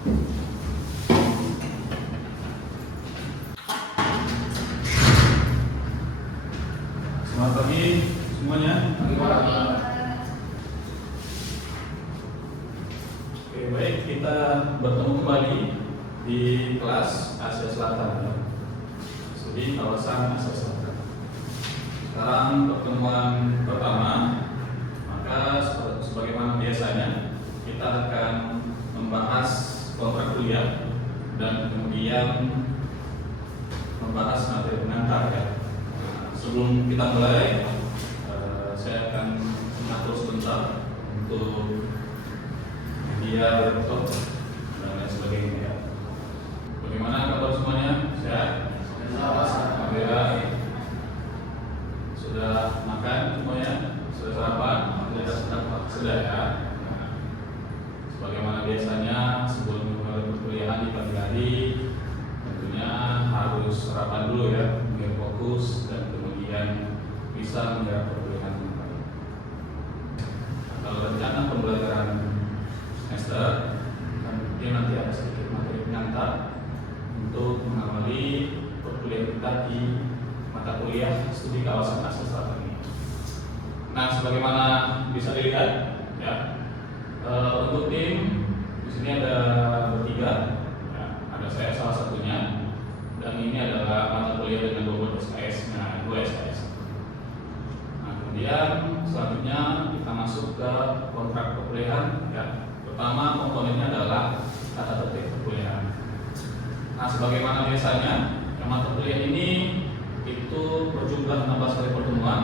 Selamat pagi semuanya. Oke, baik, kita bertemu kembali di kelas Asia Selatan, studi kawasan Asia Selatan. Sekarang pertemuan pertama, maka sebagaimana biasanya kita akan membahas kontrak kuliah dan kemudian membahas materi pengantar ya. Sebelum kita mulai, saya akan mengatur sebentar untuk media laptop dan lain sebagainya ya. Bagaimana kabar semuanya? Sehat? Alhamdulillah. Sudah makan semuanya? Sudah sarapan? Sudah ya. Sebagaimana biasanya sebelum memulai perkuliahan di pagi hari, tentunya harus sarapan dulu ya, biar fokus dan kemudian bisa menggarap perkuliahan dengan baik. Kalau rencana pembelajaran semester, kemudian nanti ada sedikit materi pengantar untuk mengawali perkuliahan kita di mata kuliah studi kawasan Asia Selatan ini. Nah, sebagaimana bisa dilihat, ya, untuk tim di sini ada bertiga, ya, ada saya salah satunya, dan ini adalah mata kuliah dengan bobot SKS, nah 2 SKS. Nah, kemudian selanjutnya kita masuk ke kontrak perkuliahan. Ya, pertama komponennya adalah tata tertib perkuliahan. Nah, sebagaimana biasanya, mata kuliah ini itu berjumlah 16 kali pertemuan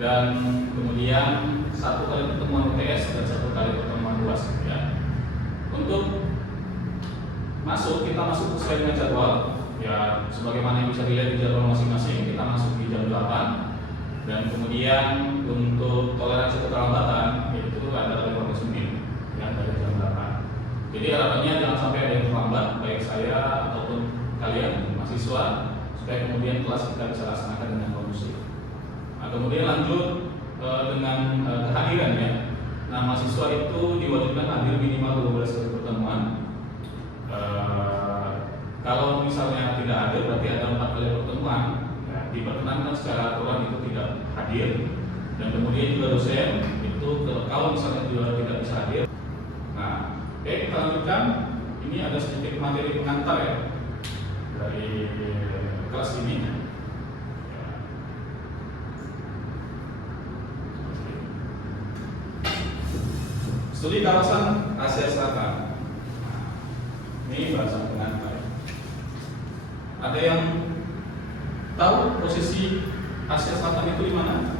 dan kemudian 1 kali pertemuan UTS dan 1 kali pertemuan UAS ya. Untuk masuk, kita masuk sesuai dengan jadwal ya, sebagaimana yang bisa dilihat di jadwal masing-masing. Kita masuk di jam 8 dan kemudian untuk toleransi keterlambatan itu ada 15 menit yang dari jam 8. Jadi harapannya jangan sampai ada yang terlambat, baik saya ataupun kalian mahasiswa, supaya kemudian kelas kita bisa laksanakan dengan kondusif. Nah, kemudian lanjut dengan kehadiran ya. Nah, mahasiswa itu diwajibkan hadir minimal 12 kali pertemuan. Kalau misalnya tidak hadir, berarti ada 4 kali pertemuan. Ya, diperkenankan secara aturan itu tidak hadir. Dan kemudian juga dosen itu kalau misalnya juga tidak bisa hadir. Nah, oke, kita lanjutkan. Ini ada sedikit materi pengantar ya dari kelas ini. Studi kawasan Asia Selatan. Ini bahasa pengantar. Ada yang tahu posisi Asia Selatan itu di mana?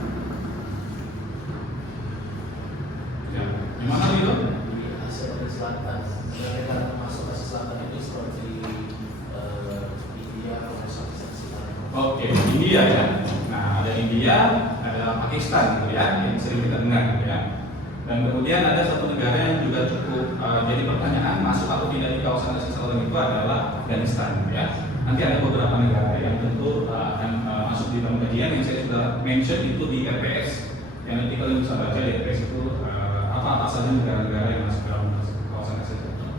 Ya, di mana itu? Di Asia Selatan. Sebenarnya karena masuk Asia Selatan itu seperti India, Oke, India ya. Nah, ada India, ada Pakistan, gitu ya, yang sering kita dengar, gitu ya. Dan kemudian ada satu negara yang juga cukup jadi pertanyaan, masuk atau tidak di kawasan Asia Selatan itu adalah Afghanistan, gitu ya. Nanti ada beberapa negara yang tentu akan masuk di dalam kajian yang saya sudah mention itu di RPS. Yang nanti kalian bisa baca di RPS itu apa saja negara-negara yang masuk dalam kawasan Asia Selatan.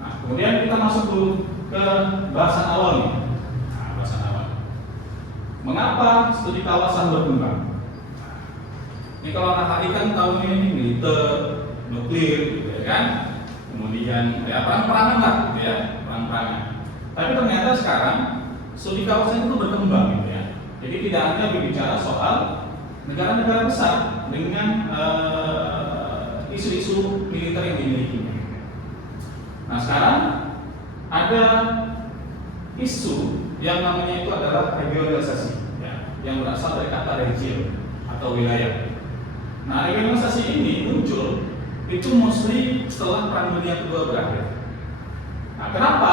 Nah, kemudian kita masuk dulu ke bahasan awal nih. Mengapa studi kawasan berkembang? Ini kalau anak HI kan tahunnya ini militer, nuklir, gitu ya kan? Kemudian ya perang-perangan lah, gitu ya, perang-perangan. Tapi ternyata sekarang studi kawasan itu berkembang, gitu ya. Jadi tidak hanya berbicara soal negara-negara besar dengan isu-isu militer yang dimilikinya. Nah, sekarang ada isu yang namanya itu adalah regionalisasi ya, yang berasal dari kata region atau wilayah. Nah, regionalisasi ini muncul itu mostly setelah Perang Dunia Kedua berakhir. Nah, kenapa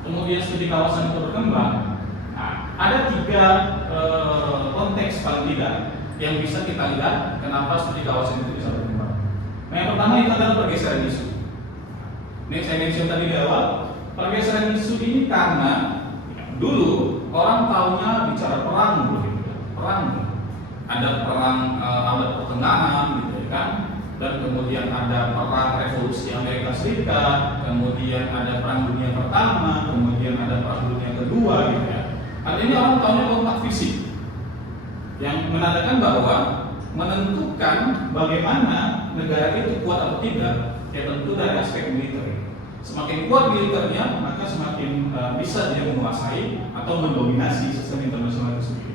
kemudian studi kawasan itu berkembang? Nah, ada 3 konteks paling tidak yang bisa kita lihat kenapa studi kawasan itu bisa berkembang. Nah, yang pertama itu adalah pergeseran isu. Ini saya mention tadi di awal, pergeseran isu ini karena dulu orang tahunya bicara perang begitu, perang. Ada perang abad pertengahan gitu ya kan. dan kemudian ada perang revolusi Amerika Serikat, kemudian ada perang dunia pertama, kemudian ada perang dunia kedua gitu ya. Artinya orang tahunya kontak fisik yang menandakan bahwa menentukan bagaimana negara itu kuat atau tidak ya tentu dari aspek militer. Semakin kuat militernya maka semakin bisa dia menguasai atau mendominasi sistem internasional itu sendiri.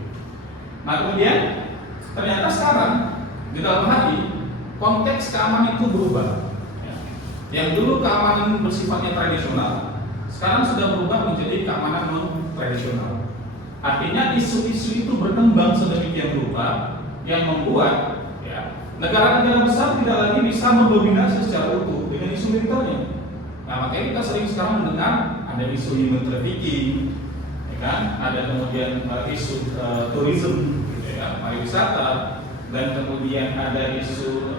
Nah kemudian ternyata sekarang di dalam hati konteks keamanan itu berubah. Yang dulu keamanan bersifatnya tradisional, sekarang sudah berubah menjadi keamanan non tradisional. Artinya isu-isu itu berkembang sedemikian rupa yang membuat negara-negara besar tidak lagi bisa mendominasi secara utuh dengan isu militernya. Nah makanya kita sering sekarang mendengar ada isu human trafficking, ya kan? Ada kemudian isu tourism, gitu ya, pariwisata, dan kemudian ada isu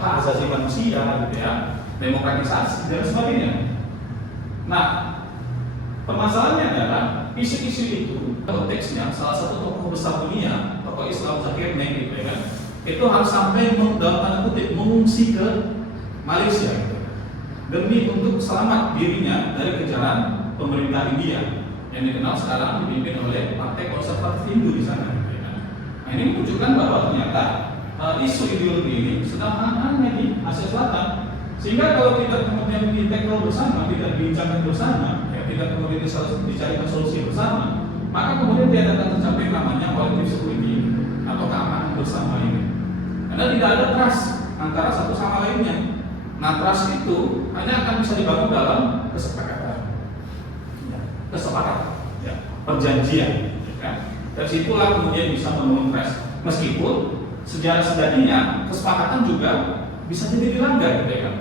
hak asasi manusia, gitu ya, demokratisasi dan sebagainya. Nah, permasalahannya adalah isu-isu itu konteksnya salah satu tokoh besar dunia, tokoh Islam Zakir Naik, gitu ya kan, itu harus sampai dalam tanda kutip mengungsi ke Malaysia, gitu, demi untuk selamat dirinya dari kejaran pemerintah India yang dikenal sekarang dipimpin oleh Partai Konservatif Hindu di sana. Gitu ya. Nah ini menunjukkan bahwa ternyata isu ideologi ini sedang hangat di Asia Selatan. Sehingga kalau kita kemudian integral bersama, tidak dibincangkan bersama, ya, tidak kemudian dicarikan solusi bersama, maka kemudian tidak akan tercapai namanya collective security atau keamanan bersama ini. Karena tidak ada trust antara satu sama lainnya. Nah, trust itu hanya akan bisa dibangun dalam kesepakatan, perjanjian. Dari situlah kemudian bisa membangun trust. Meskipun sejarah sejatinya kesepakatan juga bisa jadi dilanggar, gitu ya.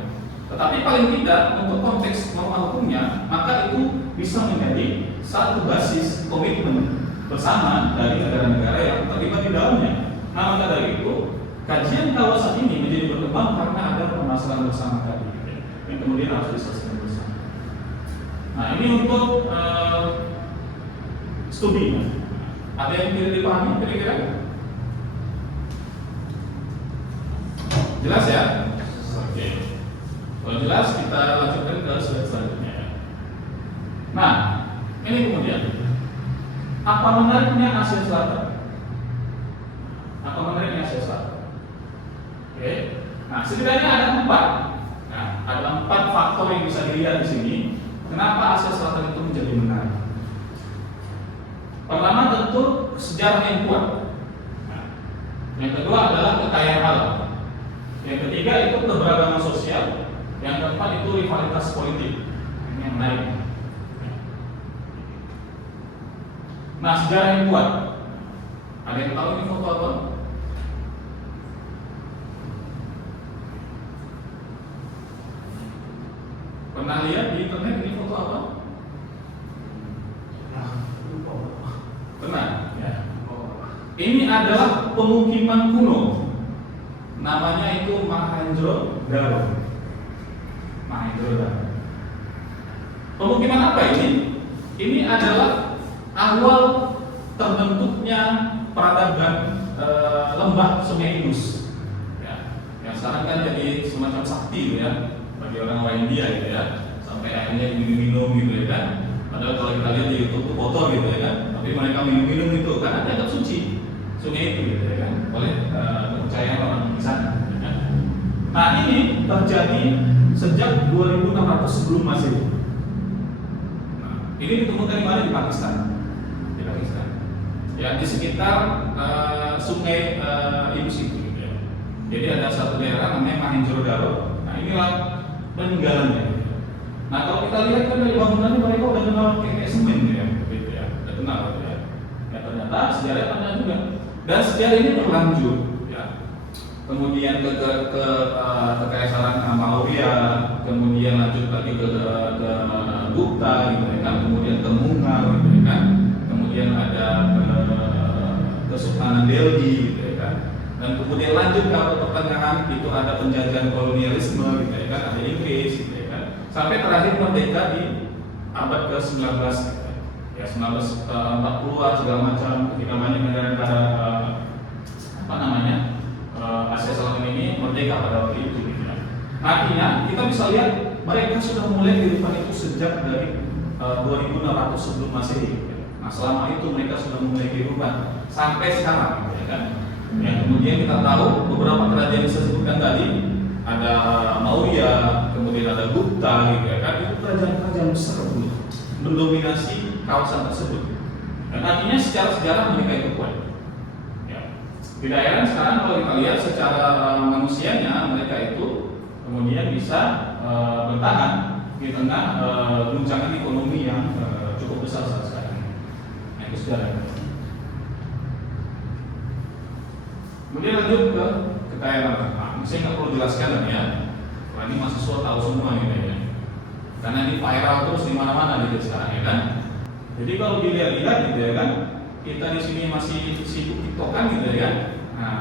Tetapi paling tidak untuk konteks norma hukumnya, maka itu bisa menjadi satu basis komitmen bersama dari negara-negara yang terlibat di dalamnya. Nah, maka dari itu kajian kawasan ini menjadi berkembang karena ada permasalahan bersama tadi yang kemudian harus diselesaikan bersama. Nah, ini untuk studinya. Ada yang tidak dipahami kira-kira? Jelas ya? Oke. Kalau jelas kita lanjutkan ke slide selanjutnya. Nah, ini kemudian apa menariknya Asia Selatan? Apa menariknya Asia Selatan? Oke. Nah, setidaknya ada 4. Nah, ada 4 faktor yang bisa dilihat di sini. Kenapa Asia Selatan itu menjadi menarik? Pertama tentu sejarah yang kuat. Nah, yang kedua adalah kekayaan alam. Yang ketiga itu keberagaman sosial. Yang keempat itu rivalitas politik. Ini yang menarik. Nah, sejarah yang kuat. Ada yang tahu ini foto apa? Pernah lihat di internet ini foto apa? Pernah? Ya. Ini adalah pemukiman kuno. Namanya itu Mohenjo-daro. Pemukiman apa ini? Ini adalah awal terbentuknya peradaban lembah Sungai Indus. Ya. Yang sekarang kan jadi semacam sakti ya bagi orang India gitu ya. Sampai akhirnya minum-minum gitu ya kan. Padahal kalau kita lihat di YouTube itu foto gitu ya kan. Tapi mereka minum-minum itu karena dianggap suci sungai itu gitu ya kan. Oleh kepercayaan orang di sana. Ya kan? Nah ini terjadi sejak 2600 sebelum Masehi. Nah, ini ditemukan di mana? Di Pakistan. Di Pakistan. Ya di sekitar sungai Indus itu. Gitu ya. Jadi ada satu daerah namanya Mohenjo-daro. Nah inilah peninggalannya. Nah kalau kita lihat kan dari bangunannya mereka udah kenal kayak semen gitu ya, udah kenal gitu ya. Ya ternyata sejarah ada juga. Dan sejarah ini berlanjut. Kemudian ke kekaisaran Maurya, kemudian lanjut lagi ke Gupta gitu ya kan, kemudian ke Mughal gitu ya kan, kemudian ada Kesultanan Delhi gitu ya kan, dan kemudian lanjut ke pertengahan itu ada penjajahan kolonialisme gitu ya kan, ada Inggris gitu ya kan, sampai terakhir merdeka di abad ke-19 gitu ya, 1940-an segala macam ketika banyak negara-negara apa namanya Asia Selatan ini merdeka pada waktu itu. Gitu ya. Artinya kita bisa lihat mereka sudah mulai kehidupan itu sejak dari 2600 sebelum Masehi. Gitu ya. Nah selama itu mereka sudah mulai kehidupan sampai sekarang, gitu ya kan. Yang kemudian kita tahu beberapa kerajaan yang saya sebutkan tadi, ada Maurya, kemudian ada Gupta, gitu ya kan. Itu kerajaan-kerajaan besar dulu mendominasi kawasan tersebut. Dan artinya secara sejarah mereka itu kuat. Ya. Tidak heran sekarang kalau kita lihat secara manusianya mereka itu kemudian bisa bertahan di tengah guncangan ekonomi yang cukup besar saat sekarang. Nah, itu sejarah. Kemudian lanjut ke kekayaan. Nah, saya nggak perlu jelaskan ya. Wah, ini mahasiswa tahu semua gitu ya. Karena ini viral terus di mana-mana gitu sekarang ya kan. Jadi kalau dilihat-lihat gitu ya kan, kita di sini masih sibuk tiktokan gitu ya kan. Nah,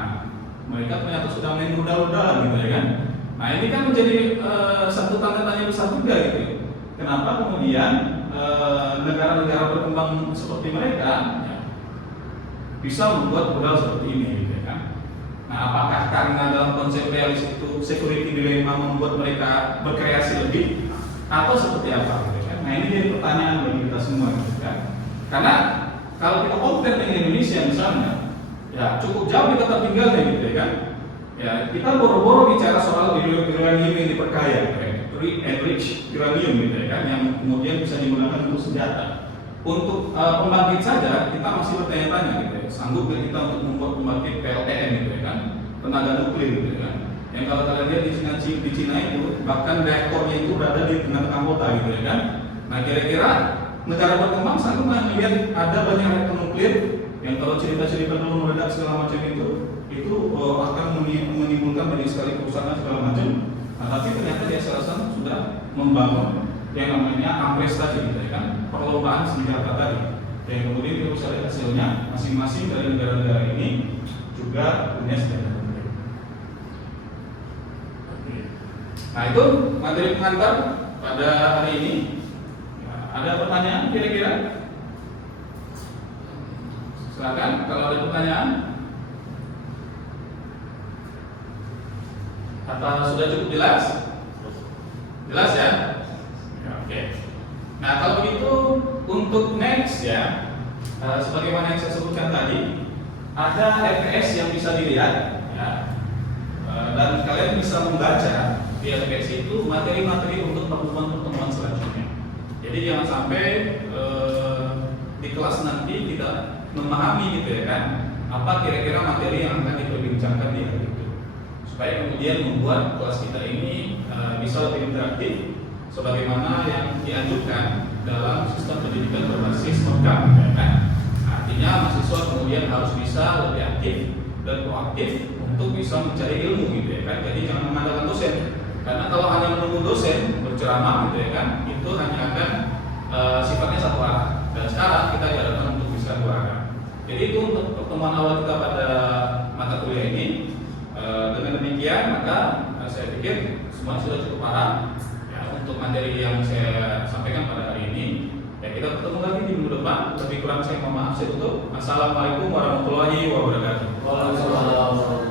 mereka ternyata sudah main rudal-rudalan gitu ya kan. Nah ini kan menjadi satu tanda tanya besar juga gitu. Kenapa kemudian negara-negara berkembang seperti mereka ya, bisa membuat rudal seperti ini gitu ya kan. Nah apakah karena dalam konsep realis itu security dilemma membuat mereka berkreasi lebih atau seperti apa gitu kan? Nah ini jadi pertanyaan bagi kita semua gitu kan. Karena kalau kita compare dengan Indonesia misalnya, ya cukup jauh kita tertinggalnya gitu ya kan. Ya kita boro-boro bicara soal uranium yang diperkaya, enriched uranium gitu ya kan, yang kemudian bisa digunakan untuk senjata. Untuk pembangkit saja kita masih bertanya-tanya gitu ya, sanggup kita untuk membuat pembangkit PLTN gitu ya kan, tenaga nuklir gitu ya kan. Yang kalau kalian lihat di Cina itu bahkan reaktornya itu berada di tengah-tengah kota gitu ya kan. Nah kira-kira negara berkembang sanggup melihat ada banyak reaktor nuklir yang kalau cerita-cerita dulu meledak segala macam itu akan menimbulkan banyak sekali kerusakan segala macam. Nah, tapi ternyata di Asia Selatan sudah membangun yang namanya AMRES tadi gitu ya kan, perlombaan senjata tadi. Yang kemudian kita bisa lihat hasilnya masing-masing dari negara-negara ini juga punya senjata nuklir. Nah itu materi pengantar pada hari ini. Ada pertanyaan kira-kira? Silakan kalau ada pertanyaan. Atau sudah cukup jelas? Jelas ya? Ya oke. Nah kalau begitu untuk next ya, sebagaimana yang saya sebutkan tadi, ada LPS yang bisa dilihat ya, dan kalian bisa membaca di LPS itu materi-materi untuk pertemuan-pertemuan selanjutnya. Jadi jangan sampai di kelas nanti tidak memahami gitu ya kan, apa kira-kira materi yang akan diperbincangkan di hari itu, supaya kemudian membuat kelas kita ini bisa lebih interaktif sebagaimana yang dianjurkan dalam sistem pendidikan berbasis program ya kan. Artinya mahasiswa kemudian harus bisa lebih aktif dan proaktif untuk bisa mencari ilmu gitu ya kan. Jadi jangan mengandalkan dosen, karena kalau hanya menunggu dosen berceramah gitu ya kan, itu hanya akan sifatnya satu arah, dan sekarang kita diharapkan untuk bisa dua arah. Jadi itu untuk pertemuan awal kita pada mata kuliah ini. Dengan demikian maka saya pikir semua sudah cukup paham ya, untuk materi yang saya sampaikan pada hari ini. Ya kita bertemu lagi di minggu depan. Lebih kurang saya mohon maaf, saya tutup. Assalamualaikum warahmatullahi wabarakatuh. Waalaikumsalam.